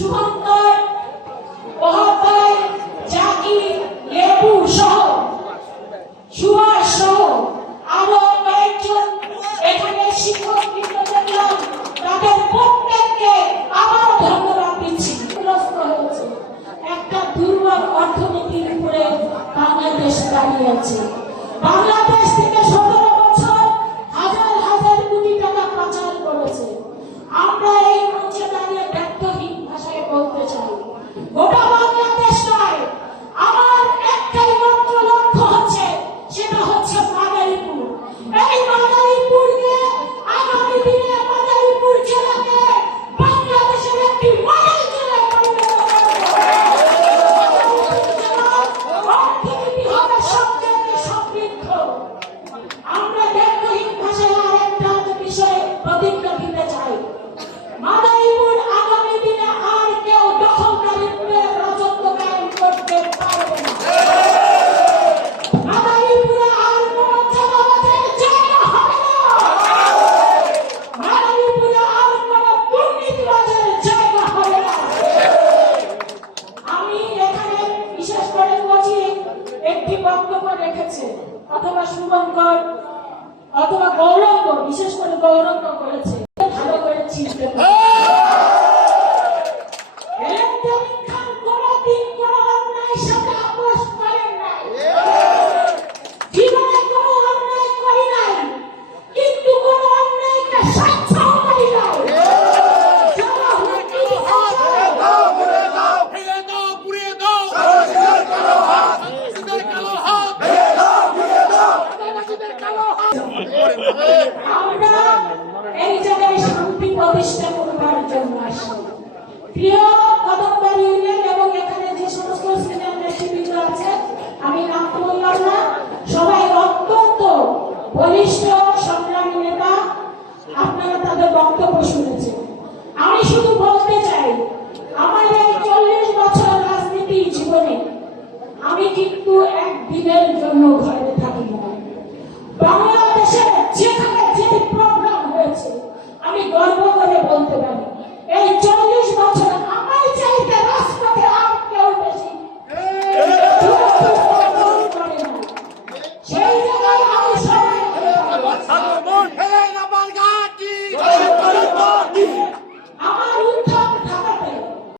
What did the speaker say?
শুভঙ্কর অহব্বল জাকির লেবু সহ, সুভাষ সহ কয়েকজন এখানে শিক্ষক তাদের প্রত্যেককে আবার ধন্যবাদ দিচ্ছি। হয়েছে। একটা দুর্বল অর্থনীতির উপরে বাংলাদেশ দাঁড়িয়ে আছে। বক্তব্য রেখেছে অথবা শুভঙ্কর অথবা গৌরঙ্গ বিশেষ করে গৌরঙ্গ করেছে ভালো করে চিনতে এবং এখানে যে সমস্ত সিনিয়র নেতৃবৃন্দ আছে আমি নাম তো না সবাই অত্যন্ত বলিষ্ঠ সংগ্রামী নেতা আপনারা তাদের বক্তব্য শুনেছেন আমি শুধু বলতে চাই